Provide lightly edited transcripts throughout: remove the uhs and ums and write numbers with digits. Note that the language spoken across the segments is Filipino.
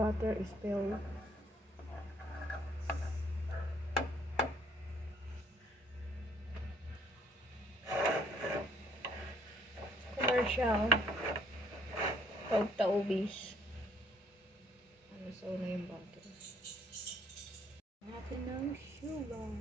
butter is spilled. Commercial. Taubis. Ano sa una yung butter? Natin ng sugar.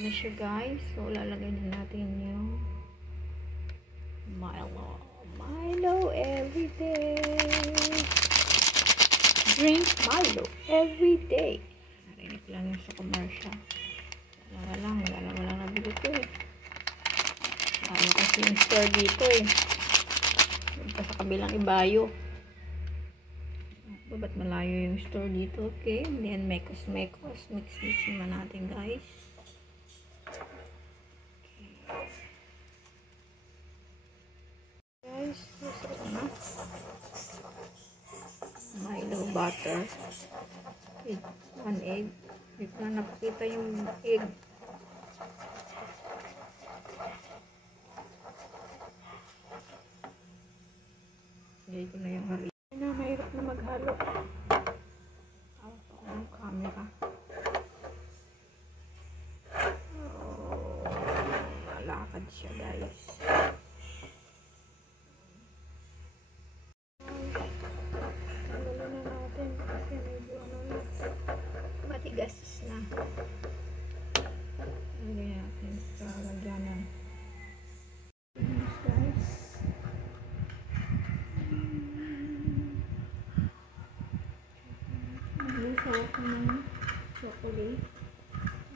Na siya guys, so lalagay na natin yung Milo everyday. Drink Milo everyday. Narinig lang yung sa commercial. Wala lang nabili ko eh. Ano kasi yung store dito eh. Yung pa sa kabilang ibayo. Ba't malayo yung store dito? Okay, and then mix naman natin guys. Milo butter with 1 egg. Hindi ko na napakita yung egg. Hindi ko na yung halo. Mahirap na maghalo. Ang camera. Malakad siya guys. Matigas na. Lagyan natin sa lagyanan. Guys. Naglusaw ako ng chocolate.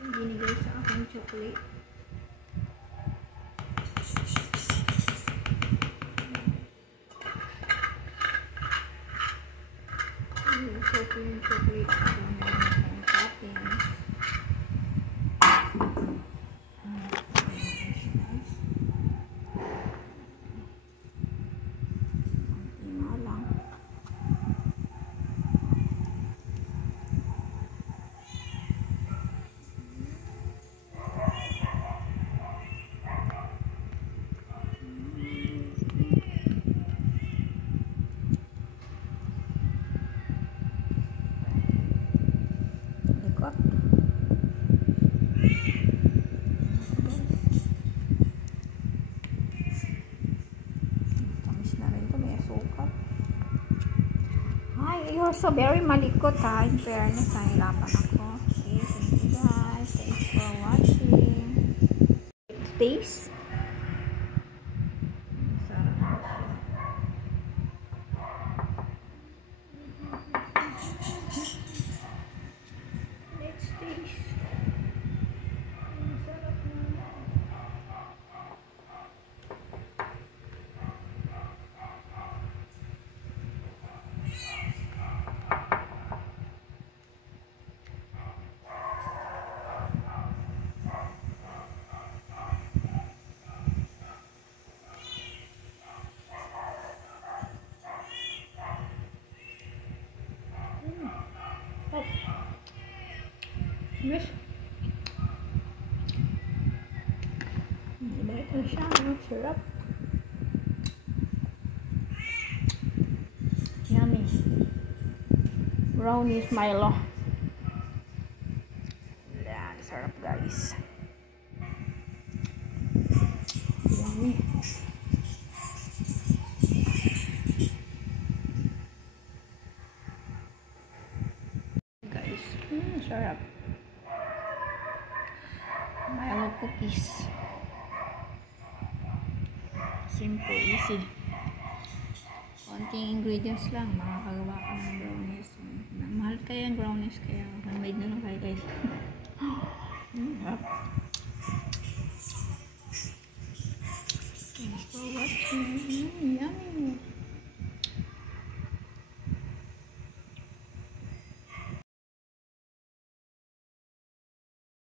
Binigay sa akin chocolate. Naglusaw ko yung chocolate. You're so very malikot ha. In fairness, nahirapan ako. Okay, thank you guys. Thanks for watching. Taste. Let's taste. Yes. Balik na siya. Sarap. Yummy. Brownies Milo. Yan. Sarap guys. Yummy. Guys. Sarap. Milo cookies. Simple, easy. Konting ingredients lang, makakagawa ka ng brownies. Mahal kaya yung brownies, kaya handmade na lang kayo guys. Thanks for watching. Yummy.